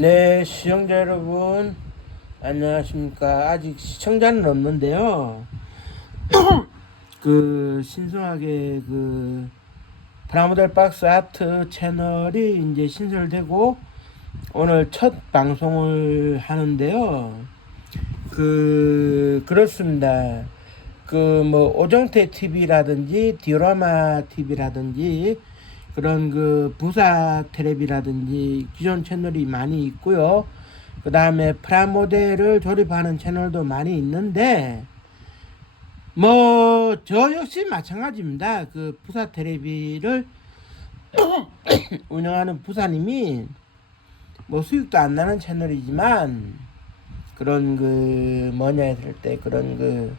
네, 시청자 여러분, 안녕하십니까. 아직 시청자는 없는데요. 그, 신성하게 그, 프라모델 박스 아트 채널이 이제 신설되고, 오늘 첫 방송을 하는데요. 그, 그렇습니다. 그, 뭐, 오정태 TV라든지, 디오라마 TV라든지, 그런 그 부사 텔레비라든지 기존 채널이 많이 있고요. 그 다음에 프라모델을 조립하는 채널도 많이 있는데, 뭐, 저 역시 마찬가지입니다. 그 부사 텔레비를 운영하는 부사님이 뭐 수익도 안 나는 채널이지만, 그런 그 뭐냐 했을 때 그런 그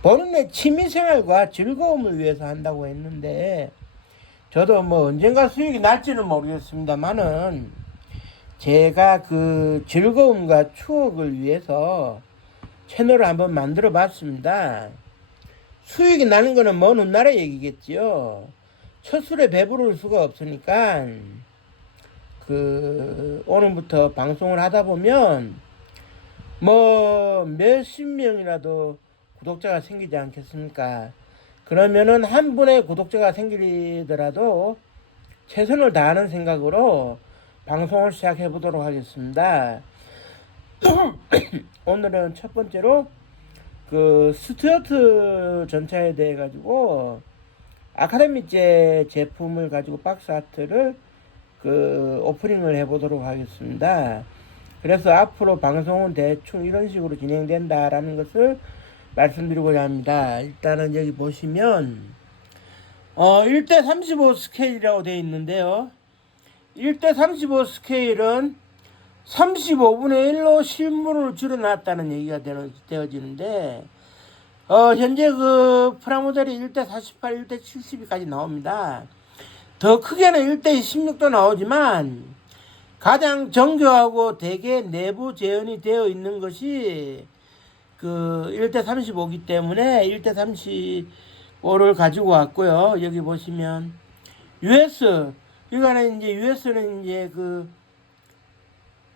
본인의 취미생활과 즐거움을 위해서 한다고 했는데, 저도 뭐 언젠가 수익이 날지는 모르겠습니다만은 제가 그 즐거움과 추억을 위해서 채널을 한번 만들어 봤습니다. 수익이 나는 거는 먼 훗날의 얘기겠지요. 첫 술에 배부를 수가 없으니까 그 오늘부터 방송을 하다 보면 뭐 몇십 명이라도 구독자가 생기지 않겠습니까? 그러면은 한 분의 구독자가 생기더라도 최선을 다하는 생각으로 방송을 시작해 보도록 하겠습니다. 오늘은 첫 번째로 그 스튜어트 전차에 대해 가지고 아카데미제 제품을 가지고 박스 아트를 그 오프닝을 해 보도록 하겠습니다. 그래서 앞으로 방송은 대충 이런 식으로 진행된다라는 것을 말씀드리고자 합니다. 일단은 여기 보시면 어 1대 35 스케일이라고 되어 있는데요. 1대 35 스케일은 35분의 1로 실물을 줄여놨다는 얘기가 되어- 되어지는데 어 현재 그 프라모델이 1대 48, 1대 72까지 나옵니다. 더 크게는 1대 16도 나오지만 가장 정교하고 대개 내부 재현이 되어 있는 것이 그 1대 35기 때문에 1대 35를 가지고 왔고요. 여기 보시면 US 이거는 이제 US는 이제 그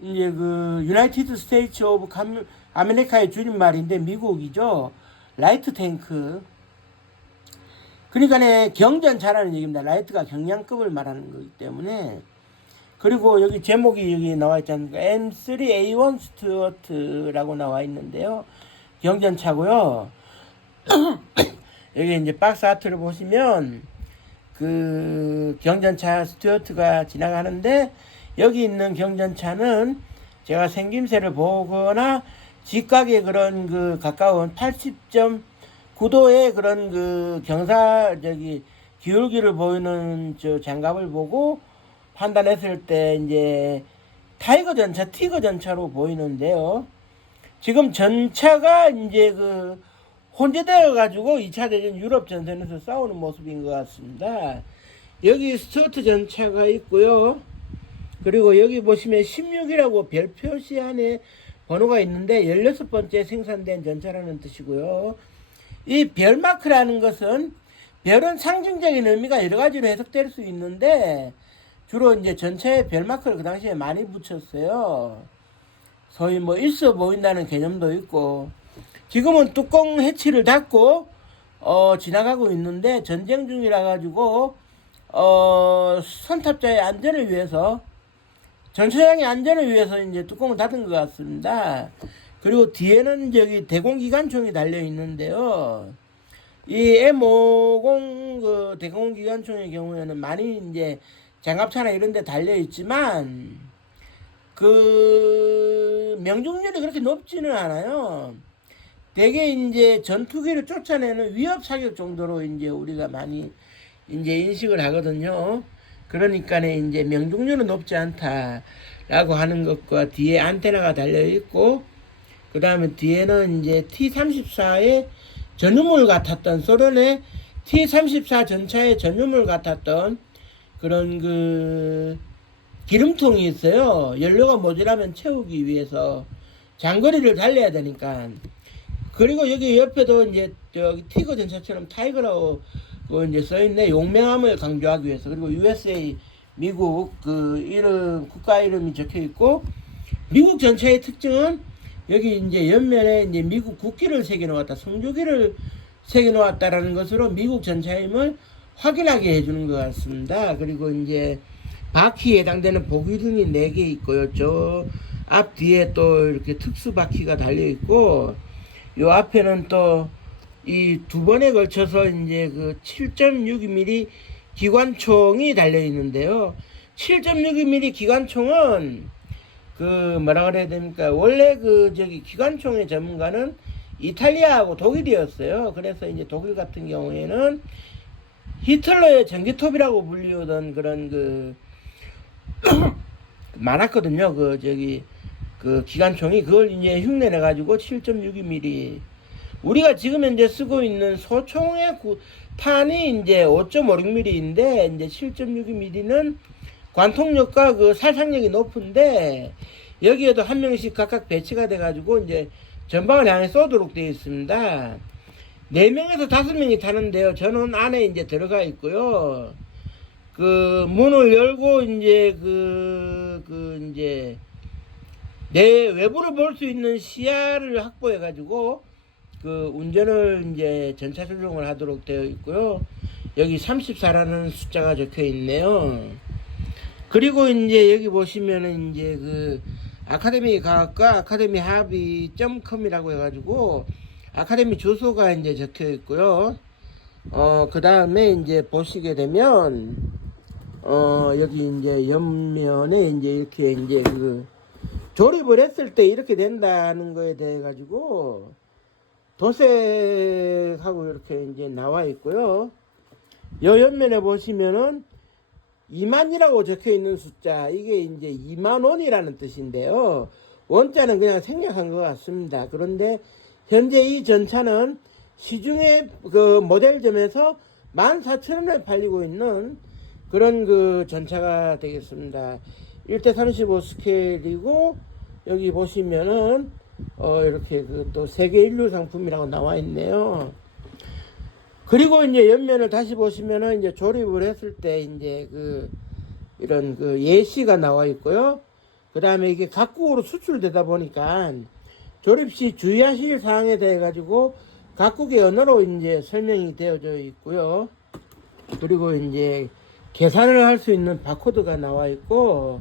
이제 그 유나이티드 스테이츠 오브 감- 아메리카의 줄임말인데 미국이죠. 라이트 탱크. 그러니까 경전차라는 얘기입니다. 라이트가 경량급을 말하는 거기 때문에 그리고 여기 제목이 여기 나와 있지 않습니까? M3A1 스튜어트라고 나와 있는데요. 경전차고요. 여기 이제 박스 아트를 보시면 그 경전차 스튜어트가 지나가는데 여기 있는 경전차는 제가 생김새를 보거나 직각의 그런 그 가까운 80.9도의 그런 그 경사 저기 기울기를 보이는 저 장갑을 보고 판단했을 때 이제 타이거 전차, 티거 전차로 보이는데요. 지금 전차가 이제 그 혼재되어 가지고 2차 대전 유럽 전선에서 싸우는 모습인 것 같습니다. 여기 스튜어트 전차가 있고요. 그리고 여기 보시면 16이라고 별 표시 안에 번호가 있는데 16번째 생산된 전차라는 뜻이고요. 이 별 마크라는 것은 별은 상징적인 의미가 여러 가지로 해석될 수 있는데 주로 이제 전차에 별 마크를 그 당시에 많이 붙였어요. 소위 뭐 있어 보인다는 개념도 있고 지금은 뚜껑 해치를 닫고 어 지나가고 있는데 전쟁 중이라 가지고 어 선탑자의 안전을 위해서 전차장의 안전을 위해서 이제 뚜껑을 닫은 것 같습니다. 그리고 뒤에는 저기 대공기관총이 달려 있는데요. 이 M50 그 대공기관총의 경우에는 많이 이제 장갑차나 이런 데 달려 있지만 그 명중률이 그렇게 높지는 않아요. 대개 이제 전투기를 쫓아내는 위협 사격 정도로 이제 우리가 많이 이제 인식을 하거든요. 그러니까 이제 명중률은 높지 않다라고 하는 것과 뒤에 안테나가 달려 있고 그 다음에 뒤에는 이제 T-34의 전유물 같았던 소련의 T-34 전차의 전유물 같았던 그런 그 기름통이 있어요. 연료가 모자라면 채우기 위해서 장거리를 달려야 되니까. 그리고 여기 옆에도 이제 저기 티거 전차처럼 타이거라고 그 이제 써 있네. 용맹함을 강조하기 위해서. 그리고 USA 미국 그 이름 국가 이름이 적혀 있고 미국 전차의 특징은 여기 이제 옆면에 이제 미국 국기를 새겨 놓았다 성조기를 새겨 놓았다라는 것으로 미국 전차임을 확인하게 해주는 것 같습니다. 그리고 이제 바퀴에 해당되는 보기등이 4개 있고요. 저 앞 뒤에 또 이렇게 특수 바퀴가 달려 있고 요 앞에는 또 이 두 번에 걸쳐서 이제 그 7.62mm 기관총이 달려 있는데요. 7.62mm 기관총은 그 뭐라 그래야 됩니까? 원래 그 저기 기관총의 전문가는 이탈리아하고 독일이었어요. 그래서 이제 독일 같은 경우에는 히틀러의 전기톱이라고 불리우던 그런 그 많았거든요. 그 저기 그 기관총이 그걸 이제 흉내내 가지고 7.62mm 우리가 지금 현재 쓰고 있는 소총의 구, 탄이 이제 5.56mm인데 이제 7.62mm는 관통력과 그 살상력이 높은데 여기에도 한 명씩 각각 배치가 돼 가지고 이제 전방을 향해 쏘도록 되어 있습니다. 네 명에서 다섯 명이 타는데요. 저는 안에 이제 들어가 있고요. 그 문을 열고 이제 그, 그 이제 내 외부를 볼 수 있는 시야를 확보해 가지고 그 운전을 이제 전차 조종을 하도록 되어 있고요. 여기 34라는 숫자가 적혀 있네요. 그리고 이제 여기 보시면은 이제 그 아카데미 과학과 아카데미 합의 .com이라고 해가지고 아카데미 주소가 이제 적혀 있고요. 어, 그 다음에 이제 보시게 되면, 어, 여기 이제 옆면에 이제 이렇게 이제 그 조립을 했을 때 이렇게 된다는 거에 대해 가지고 도색하고 이렇게 이제 나와 있고요. 요 옆면에 보시면은 2만이라고 적혀 있는 숫자 이게 이제 2만 원이라는 뜻인데요. 원자는 그냥 생략한 것 같습니다. 그런데 현재 이 전차는 시중에 그 모델점에서 14,000원에 팔리고 있는 그런 그 전차가 되겠습니다. 1대 35 스케일이고 여기 보시면은 어 이렇게 그 또 세계 인류 상품이라고 나와 있네요. 그리고 이제 옆면을 다시 보시면은 이제 조립을 했을 때 이제 그 이런 그 예시가 나와 있고요. 그 다음에 이게 각국으로 수출되다 보니까 조립 시 주의하실 사항에 대해 가지고 각국의 언어로 이제 설명이 되어져 있고요. 그리고 이제 계산을 할 수 있는 바코드가 나와 있고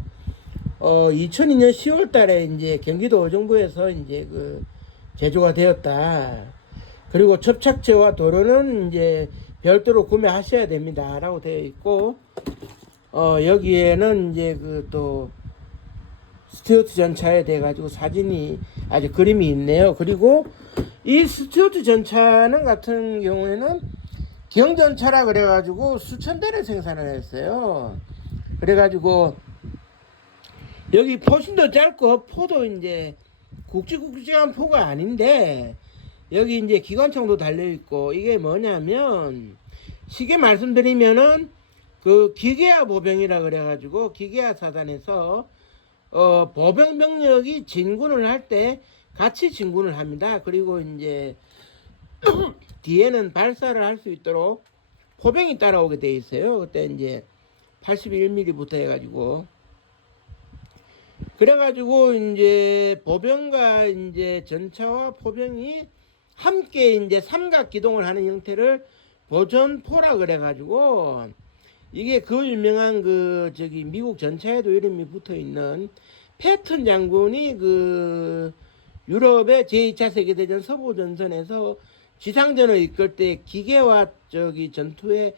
어 2002년 10월 달에 이제 경기도 의정부에서 이제 그 제조가 되었다. 그리고 접착제와 도료는 이제 별도로 구매하셔야 됩니다라고 되어 있고 어 여기에는 이제 그 또 스튜어트 전차에 대해 가지고 사진이 아주 그림이 있네요. 그리고 이 스튜어트 전차는 같은 경우에는 경전차라 그래 가지고 수천 대를 생산을 했어요. 그래 가지고 여기 포신도 짧고 포도 이제 굵직굵직한 포가 아닌데 여기 이제 기관총도 달려 있고 이게 뭐냐면 쉽게 말씀드리면은 그 기계화 보병이라 그래가지고 기계화 사단에서 어 보병 병력이 진군을 할 때 같이 진군을 합니다. 그리고 이제 뒤에는 발사를 할 수 있도록 포병이 따라오게 돼 있어요. 그때 이제 81mm부터 해가지고 그래가지고 이제 보병과 이제 전차와 포병이 함께 이제 삼각 기동을 하는 형태를 보전포라 그래가지고 이게 그 유명한 그 저기 미국 전차에도 이름이 붙어 있는 패튼 장군이 그 유럽의 제2차 세계대전 서부 전선에서 지상전을 이끌 때 기계와 저기 전투의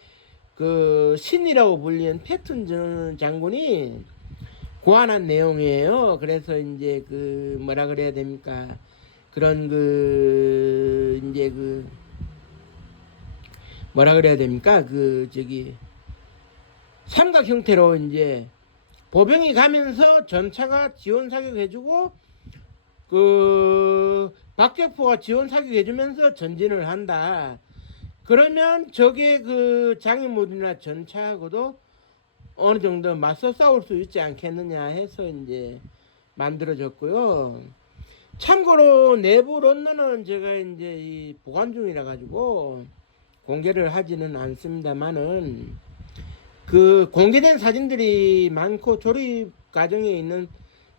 그 신이라고 불리는 패튼 전- 장군이 고안한 내용이에요. 그래서 이제 그 뭐라 그래야 됩니까? 그런 그 이제 그 뭐라 그래야 됩니까? 그 저기 삼각 형태로 이제 보병이 가면서 전차가 지원 사격해주고 그 박격포가 지원 사격해주면서 전진을 한다. 그러면 저게 그 장애물이나 전차하고도 어느 정도 맞서 싸울 수 있지 않겠느냐 해서 이제 만들어졌고요. 참고로 내부 런너는 제가 이제 이 보관 중이라 가지고 공개를 하지는 않습니다만은 그 공개된 사진들이 많고 조립 과정에 있는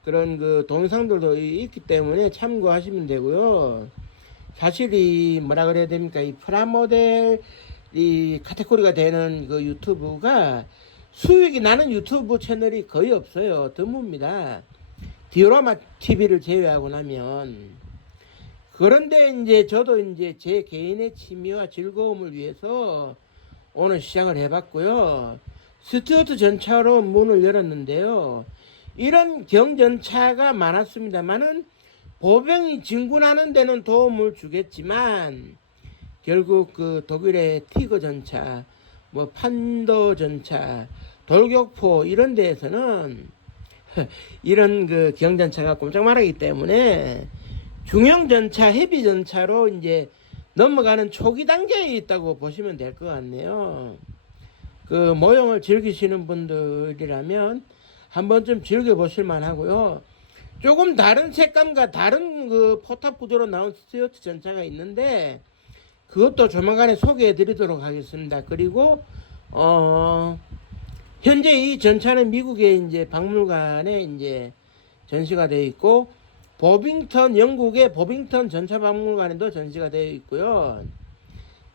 그런 그 동영상들도 있기 때문에 참고하시면 되고요. 사실 이 뭐라 그래야 됩니까? 이 프라모델 이 카테고리가 되는 그 유튜브가 수익이 나는 유튜브 채널이 거의 없어요. 드뭅니다. 디오라마 TV를 제외하고 나면 그런데 이제 저도 이제 제 개인의 취미와 즐거움을 위해서 오늘 시작을 해봤고요. 스튜어트 전차로 문을 열었는데요. 이런 경전차가 많았습니다만은 보병이 진군하는 데는 도움을 주겠지만 결국 그 독일의 티거 전차, 뭐 판도 전차, 돌격포 이런 데에서는 이런 그 경전차가 꼼짝 말하기 때문에 중형 전차, 헤비 전차로 이제 넘어가는 초기 단계에 있다고 보시면 될 것 같네요. 그 모형을 즐기시는 분들이라면 한 번쯤 즐겨보실 만하고요. 조금 다른 색감과 다른 그 포탑 구조로 나온 스튜어트 전차가 있는데 그것도 조만간에 소개해 드리도록 하겠습니다. 그리고 어 현재 이 전차는 미국의 이제 박물관에 이제 전시가 되어 있고 버빙턴 영국의 버빙턴 전차 박물관에도 전시가 되어 있고요.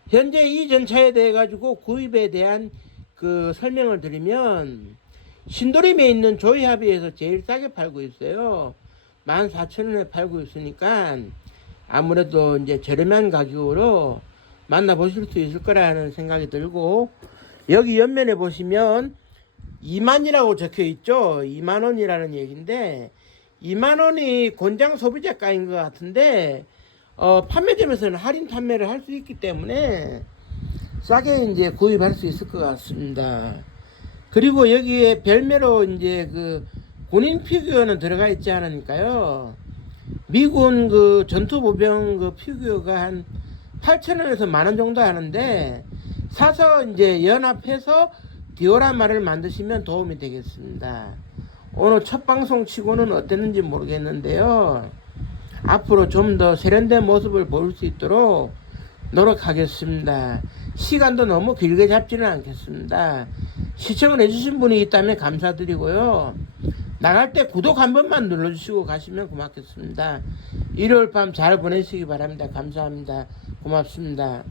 현재 이 전차에 대해 가지고 구입에 대한 그 설명을 드리면 신도림에 있는 조이하비에서 제일 싸게 팔고 있어요. 14,000원에 팔고 있으니까 아무래도 이제 저렴한 가격으로 만나보실 수 있을 거라는 생각이 들고 여기 옆면에 보시면 2만이라고 적혀 있죠. 2만 원이라는 얘기인데 2만 원이 권장 소비자가인 것 같은데 어, 판매점에서는 할인 판매를 할 수 있기 때문에 싸게 이제 구입할 수 있을 것 같습니다. 그리고 여기에 별매로 이제 그 군인 피규어는 들어가 있지 않으니까요. 미군 그 전투보병 그 피규어가 한 8,000원에서 만원 정도 하는데 사서 이제 연합해서 디오라마를 만드시면 도움이 되겠습니다. 오늘 첫 방송 치고는 어땠는지 모르겠는데요. 앞으로 좀 더 세련된 모습을 보일 수 있도록 노력하겠습니다. 시간도 너무 길게 잡지는 않겠습니다. 시청을 해주신 분이 있다면 감사드리고요. 나갈 때 구독 한 번만 눌러주시고 가시면 고맙겠습니다. 일요일 밤 잘 보내시기 바랍니다. 감사합니다. 고맙습니다.